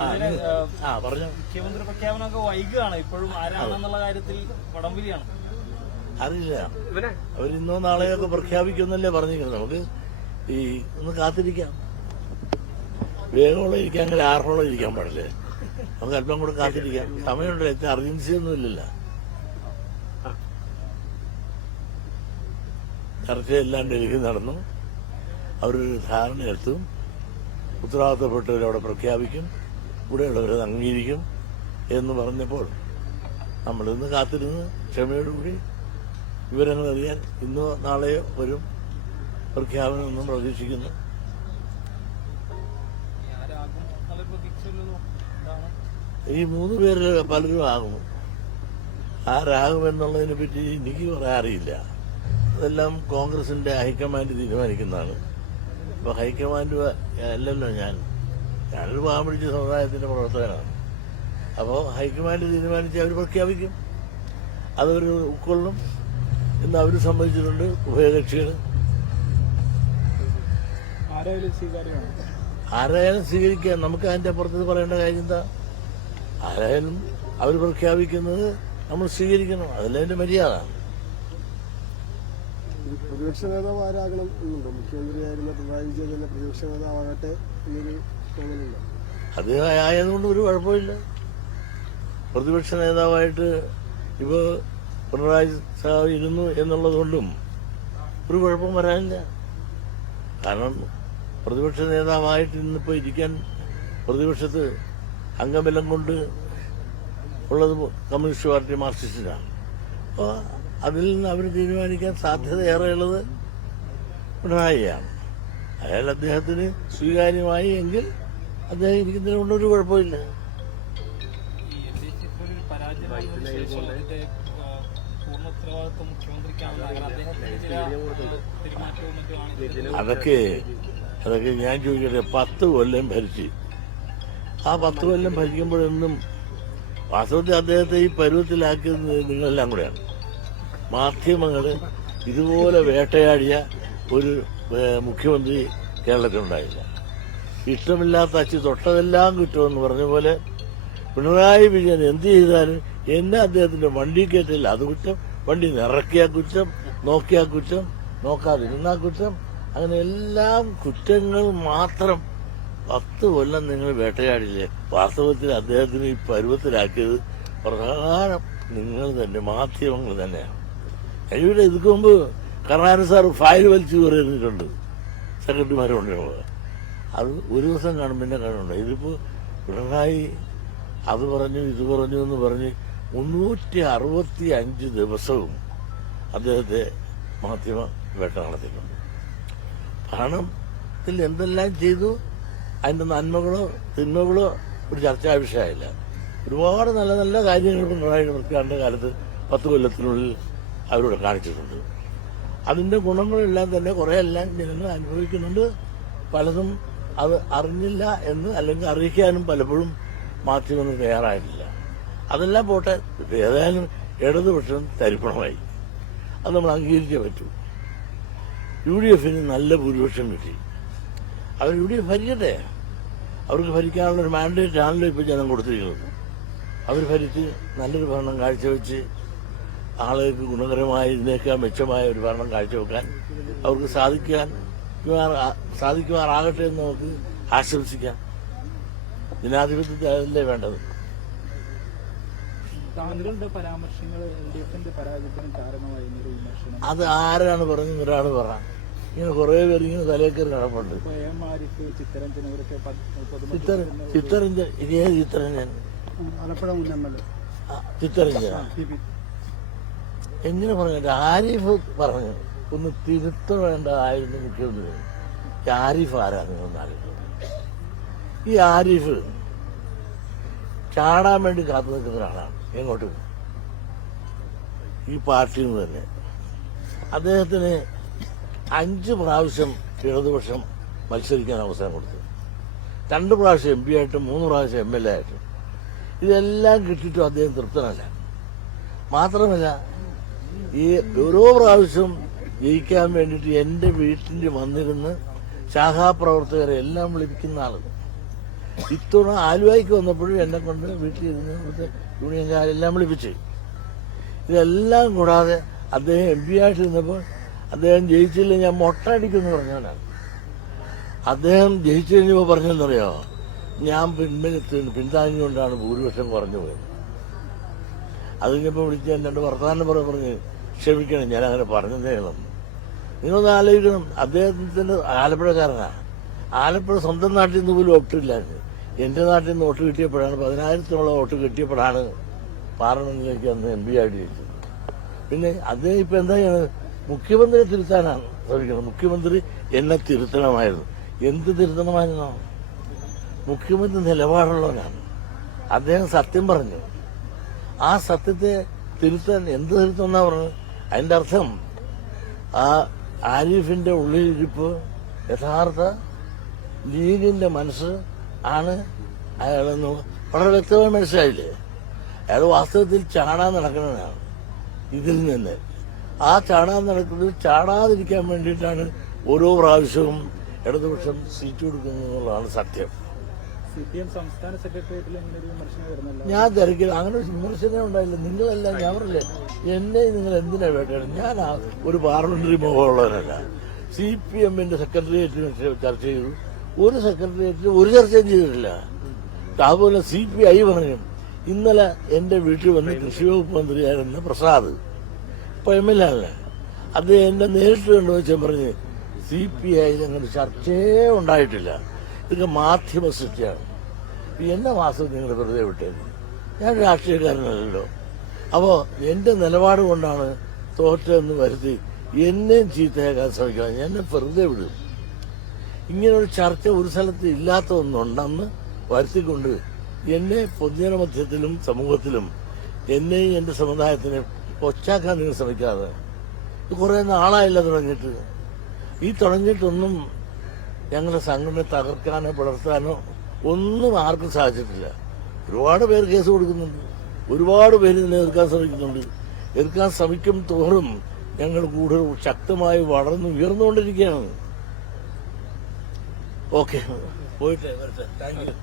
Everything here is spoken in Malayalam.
മുഖ്യമന്ത്രി പ്രഖ്യാപനമൊക്കെ വൈകുകയാണ്, ഇപ്പോഴും ആരാണെന്നുള്ള കാര്യത്തിൽ വടംവലിയാണ്. അറിയില്ല, അവരിന്നോ നാളെയൊക്കെ പ്രഖ്യാപിക്കുമെന്നല്ലേ പറഞ്ഞിരിക്കുന്നത്. നമുക്ക് ഒന്ന് കാത്തിരിക്കാം. വേഗമുള്ള ഇരിക്കാമെങ്കിൽ ആറോളം ഇരിക്കാൻ പാടില്ലേ? നമുക്ക് അല്പം കൂടെ കാത്തിരിക്കാം. സമയമുണ്ടല്ലോ, എത്ര അർജൻസി ഒന്നും ഇല്ലല്ലോ. ചർച്ചയെല്ലാം ഡൽഹി നടന്നു. അവരൊരു ധാരണയെത്തും. ഉത്തരവാദിത്തപ്പെട്ടവരവിടെ പ്രഖ്യാപിക്കും, ഇവിടെയുള്ളവരത് അംഗീകരിക്കും എന്ന് പറഞ്ഞപ്പോൾ നമ്മളിന്ന് കാത്തിരുന്ന് ക്ഷമയോടുകൂടി വിവരങ്ങൾ അറിയാൻ ഇന്നോ നാളെയോ വരും. പ്രഖ്യാപനമൊന്നും പ്രതീക്ഷിക്കുന്നു. ഈ 3 പേരിൽ പലരും ആകും. ആരാകുമെന്നുള്ളതിനെ പറ്റി എനിക്ക് പറയാൻ അറിയില്ല. അതെല്ലാം കോൺഗ്രസിന്റെ ഹൈക്കമാൻഡ് തീരുമാനിക്കുന്നതാണ്. ഇപ്പൊ ഹൈക്കമാൻഡ് അല്ലല്ലോ ഞാനൊരു പാവം പിടിച്ച സമുദായത്തിന്റെ പ്രവർത്തകനാണ്. അപ്പോൾ ഹൈക്കമാൻഡ് തീരുമാനിച്ച് അവർ പ്രഖ്യാപിക്കും, അതവർ ഉൾക്കൊള്ളും എന്ന് അവർ സമ്മതിച്ചിട്ടുണ്ട്. ഉഭയകക്ഷികൾ ആരായാലും സ്വീകരിക്കാൻ നമുക്ക് അതിന്റെ അപ്പുറത്ത് പറയേണ്ട കാര്യം എന്താ? ആരായാലും അവർ പ്രഖ്യാപിക്കുന്നത് നമ്മൾ സ്വീകരിക്കണം, അതല്ലേ മര്യാദ. പ്രതിപക്ഷ നേതാവ് ആരാകണം എന്നുണ്ടോ? മുഖ്യമന്ത്രിയായിരുന്ന പിണറായി വിജയൻ തന്നെ പ്രതിപക്ഷ നേതാവാകട്ടെ എന്നൊരു തോന്നലുണ്ടോ? അത് ആയതുകൊണ്ട് ഒരു കുഴപ്പമില്ല. പ്രതിപക്ഷ നേതാവായിട്ട് ഇപ്പോൾ പിണറായി സാഹ് ഇരുന്നു എന്നുള്ളതുകൊണ്ടും ഒരു കുഴപ്പം വരാനില്ല. കാരണം പ്രതിപക്ഷ നേതാവായിട്ട് ഇന്നിപ്പോൾ ഇരിക്കാൻ പ്രതിപക്ഷത്ത് അംഗബലം കൊണ്ട് ഉള്ളത് കമ്മ്യൂണിസ്റ്റ് പാർട്ടി മാർക്സിസ്റ്റിനാണ്. അപ്പോൾ അതിൽ നിന്ന് അവർ തീരുമാനിക്കാൻ സാധ്യതയേറെയുള്ളത് പിണറായിയാണ്. അയാൾ അദ്ദേഹത്തിന് സ്വീകാര്യമായി എങ്കിൽ അദ്ദേഹം ഇരിക്കുന്നതിന് കൊണ്ടൊരു കുഴപ്പമില്ല. അതൊക്കെ ഞാൻ ചോദിക്കട്ടെ, 10 കൊല്ലം ഭരിച്ച് ആ 10 കൊല്ലം ഭരിക്കുമ്പോഴൊന്നും വാസ്തവത്തിൽ അദ്ദേഹത്തെ ഈ പരുവത്തിലാക്കിയത് നിങ്ങളെല്ലാം കൂടെയാണ്. മാധ്യമങ്ങള് ഇതുപോലെ വേട്ടയാടിയ ഒരു മുഖ്യമന്ത്രി കേരളത്തിലുണ്ടായില്ല. ഇഷ്ടമില്ലാത്ത അച്ചി തൊട്ടതെല്ലാം കുറ്റമെന്ന് പറഞ്ഞ പോലെ പിണറായി വിജയൻ എന്ത് ചെയ്താലും എന്നെ അദ്ദേഹത്തിന്റെ വണ്ടി കയറ്റില്ല അത് കുറ്റം, വണ്ടി നിറക്കിയ കുറ്റം, നോക്കിയാ കുറ്റം, നോക്കാതിരുന്നാ കുറ്റം, അങ്ങനെ എല്ലാം കുറ്റങ്ങൾ മാത്രം 10 കൊല്ലം നിങ്ങൾ വേട്ടയാടില്ലേ. വാസ്തവത്തിൽ അദ്ദേഹത്തിന് ഈ പരുവത്തിലാക്കിയത് പ്രധാനം നിങ്ങൾ തന്നെ, മാധ്യമങ്ങൾ തന്നെയാണ്. ഇവിടെ ഇതിക്ക് മുമ്പ് കരുണാകരൻ സാർ ഫയൽ വലിച്ചു കയറിയിട്ടുണ്ട് സെക്രട്ടറിമാരുണ്ട്. അത് ഒരു ദിവസം കാണും, പിന്നെ കാണുന്നുണ്ട്. ഇതിപ്പോ പിണറായി അത് പറഞ്ഞു ഇത് പറഞ്ഞു എന്ന് പറഞ്ഞ് 365 ദിവസവും അദ്ദേഹത്തെ മാധ്യമ വേട്ട നടത്തിയിട്ടുണ്ട്. ഭരണത്തിൽ എന്തെല്ലാം ചെയ്തു, അതിന്റെ നന്മകളോ തിന്മകളോ ഒരു ചർച്ചാ വിഷയമില്ല. ഒരുപാട് നല്ല നല്ല കാര്യങ്ങൾ പിണറായി പ്രഖ്യാപന കാലത്ത് 10 കൊല്ലത്തിനുള്ളിൽ അവരോട് കാണിച്ചിട്ടുണ്ട്. അതിന്റെ ഗുണങ്ങളെല്ലാം തന്നെ കുറെയെല്ലാം ജനങ്ങൾ അനുഭവിക്കുന്നുണ്ട്. പലതും അത് അറിഞ്ഞില്ല എന്ന് അല്ലെങ്കിൽ അറിയിക്കാനും പലപ്പോഴും മാധ്യമങ്ങൾ തയ്യാറായിട്ടില്ല. അതെല്ലാം പോട്ടെ, ഏതായാലും ഇടതുപക്ഷം തരിപ്പണമായി, അത് നമ്മൾ അംഗീകരിച്ചേ പറ്റൂ. UDFന് നല്ല ഭൂരിപക്ഷം കിട്ടി. അവർ UDF ഭരിക്കട്ടെ, അവർക്ക് ഭരിക്കാനുള്ള ഒരു മാൻഡേറ്റ് ആണല്ലോ ഇപ്പൊ ജനം കൊടുത്തിരിക്കുന്നത്. അവർ ഭരിച്ച് നല്ലൊരു ഭരണം കാഴ്ചവെച്ച് ആളുകൾക്ക് ഗുണകരമായി ഇതിനേക്കാൾ മെച്ചമായ ഒരു ഭരണം കാഴ്ചവെക്കാൻ അവർക്ക് സാധിക്കുമാറാകട്ടെ എന്ന് നമുക്ക് ആശംസിക്കാം. ജനാധിപത്യത്തിൽ അതല്ലേ വേണ്ടത്. അത് ആരാണ് പറഞ്ഞത്? ഒരാൾ പറ. ഇങ്ങനെ കുറെ പേര് ഇങ്ങനെ തലേക്കറി നടപ്പുണ്ട്. ചിത്തരഞ്ജൻ, ഇതേ ചിത്തരഞ്ജൻ, ചിത്തരഞ്ജൻ എങ്ങനെ പറഞ്ഞു? ആരിഫ് പറഞ്ഞു ഒന്ന് തിരുത്തവേണ്ടതായിരുന്നു മുഖ്യമന്ത്രി. ആരിഫ് ആരാണ് നിങ്ങളൊന്നാലോചിച്ചത്? ഈ ആരിഫ് ചാടാൻ വേണ്ടി കാത്തു നിൽക്കുന്ന ഒരാളാണ്. എങ്ങോട്ട്? ഈ പാർട്ടിയിൽ നിന്ന് തന്നെ. അദ്ദേഹത്തിന് 5 പ്രാവശ്യം ഇടതുപക്ഷം മത്സരിക്കാൻ അവസരം കൊടുത്തു. 2 പ്രാവശ്യം MP ആയിട്ടും 3 പ്രാവശ്യം MLA ആയിട്ടും. ഇതെല്ലാം കിട്ടിയിട്ടും അദ്ദേഹം തൃപ്തനല്ല. മാത്രമല്ല, ഈ ഓരോ പ്രാവശ്യവും ജയിക്കാൻ വേണ്ടിയിട്ട് എന്റെ വീട്ടിൽ വന്നിരുന്ന് ശാഖാപ്രവർത്തകരെ എല്ലാം വിളിപ്പിക്കുന്ന ആള്. ഇത്തവണ ആലുവയ്ക്ക് വന്നപ്പോഴും എന്നെ കൊണ്ട് വീട്ടിലിരുന്ന് ഇവിടുത്തെ യൂണിയൻകാരെല്ലാം വിളിപ്പിച്ച്. ഇതെല്ലാം കൂടാതെ അദ്ദേഹം MP ആയിട്ടിരുന്നപ്പോൾ അദ്ദേഹം ജയിച്ചില്ല ഞാൻ മൊട്ട അടിക്കുമെന്ന് പറഞ്ഞവനാണ്. അദ്ദേഹം ജയിച്ചു കഴിഞ്ഞപ്പോൾ പറഞ്ഞെന്നറിയോ, ഞാൻ പിന്താങ്ങിക്കൊണ്ടാണ് ഭൂരിപക്ഷം കുറഞ്ഞു പോയത്. അത് കഴിഞ്ഞപ്പോൾ വിളിച്ച് എൻ്റെ വർത്തമാനം പറഞ്ഞ് ക്ഷമിക്കണം, ഞാൻ അങ്ങനെ പറഞ്ഞതേണം. നിങ്ങളൊന്ന് ആലോചിക്കണം, അദ്ദേഹത്തിൻ്റെ ആലപ്പുഴക്കാരനാണ്. ആലപ്പുഴ സ്വന്തം നാട്ടിൽ നിന്ന് പോലും വോട്ടില്ലായിരുന്നു. എൻ്റെ നാട്ടിൽ നിന്ന് വോട്ട് കിട്ടിയപ്പോഴാണ് 10,000-ഓളം വോട്ട് കിട്ടിയപ്പോഴാണ് പാർലമെന്റിലേക്ക് അന്ന് MP ആയിട്ട് ജയിച്ചത്. പിന്നെ അദ്ദേഹം ഇപ്പം എന്താ ചെയ്യുന്നത്, മുഖ്യമന്ത്രിയെ തിരുത്താനാണ് ശ്രമിക്കുന്നത്. മുഖ്യമന്ത്രി എന്നെ തിരുത്തണമായിരുന്നു. എന്ത് തിരുത്തണമായിരുന്നോ? മുഖ്യമന്ത്രി നിലപാടുള്ളവനാണ്. അദ്ദേഹം സത്യം പറഞ്ഞു. ആ സത്യത്തെ തിരുത്താൻ എന്ത് തിരുത്തുന്നാ പറഞ്ഞത്? അതിൻ്റെ അർത്ഥം ആ ആരിഫിന്റെ ഉള്ളിലിരിപ്പ് യഥാർത്ഥ ലീഗിന്റെ മനസ്സ് ആണ് അയാളെന്ന് വളരെ വ്യക്തമായി മനസ്സിലായില്ലേ? അയാൾ വാസ്തവത്തിൽ ചാടാൻ നടക്കുന്നതാണ് ഇതിൽ നിന്ന്. ആ ചാടാൻ നടക്കുന്നത് ചാടാതിരിക്കാൻ വേണ്ടിയിട്ടാണ് ഓരോ പ്രാവശ്യവും ഇടതുപക്ഷം സീറ്റ് കൊടുക്കുന്നത് എന്നുള്ളതാണ് സത്യം. CPM സംസ്ഥാന സെക്രട്ടേറിയറ്റിൽ അങ്ങനെ ഒരു വിമർശനം വരുന്നല്ലോ. ഞാൻ തിരക്കില്ല, അങ്ങനെ ഒരു വിമർശനം ഉണ്ടായില്ല. നിങ്ങളെല്ലാം ഞാൻ പറഞ്ഞില്ലേ, എന്നെ നിങ്ങൾ എന്തിനാ വേണ്ടത്? ഞാൻ ഒരു പാർലമെന്ററി മുഖമുള്ളവരല്ല. CPM-ന്റെ സെക്രട്ടേറിയറ്റ് ചർച്ച ചെയ്തു. ഒരു സെക്രട്ടേറിയറ്റിൽ ഒരു ചർച്ചയും ചെയ്തിട്ടില്ല. അതുപോലെ CPI പറഞ്ഞു. ഇന്നലെ എന്റെ വീട്ടിൽ വന്ന് കൃഷി വകുപ്പ് മന്ത്രിയായിരുന്ന പ്രസാദ്, ഇപ്പൊ MLA അല്ല, അത് എന്നെ നേരിട്ട് കണ്ടുവച്ചാൽ പറഞ്ഞ് CPI അങ്ങനെ ചർച്ചയേ ഉണ്ടായിട്ടില്ല, ഇതൊക്കെ മാധ്യമ സൃഷ്ടിയാണ്. എന്നെ മാസം നിങ്ങൾ വെറുതെ വിട്ടേന്ന്. ഞാൻ രാഷ്ട്രീയക്കാരനല്ലല്ലോ. അപ്പോൾ എന്റെ നിലപാട് കൊണ്ടാണ് തോറ്റെന്ന് വരുത്തി എന്നെയും ചീത്തയാക്കാൻ ശ്രമിക്കണം. എന്നെ വെറുതെ വിടും. ഇങ്ങനൊരു ചർച്ച ഒരു സ്ഥലത്ത് ഇല്ലാത്ത ഒന്നുണ്ടെന്ന് വരുത്തിക്കൊണ്ട് എന്നെ പൊതുജനമധ്യത്തിലും സമൂഹത്തിലും എന്നെയും എന്റെ സമുദായത്തിനും ഒച്ചാക്കാൻ നിങ്ങൾ ശ്രമിക്കാതെ. ഇത് കുറെ നാളായില്ല തുടങ്ങിയിട്ട്. ഈ തുടങ്ങിയിട്ടൊന്നും ഞങ്ങളുടെ സംഘടന തകർക്കാനോ പിളർത്താനോ ഒന്നും ആർക്കും സാധിച്ചിട്ടില്ല. ഒരുപാട് പേർ കേസ് കൊടുക്കുന്നുണ്ട്, ഒരുപാട് പേര് ഇതിനെ എതിർക്കാൻ ശ്രമിക്കുന്നുണ്ട്. എതിർക്കാൻ ശ്രമിക്കും തോറും ഞങ്ങൾ കൂടുതൽ ശക്തമായി വളർന്നു ഉയർന്നുകൊണ്ടിരിക്കുകയാണ്. ഓക്കെ, പോയിട്ടേ വരട്ടെ. Thank you.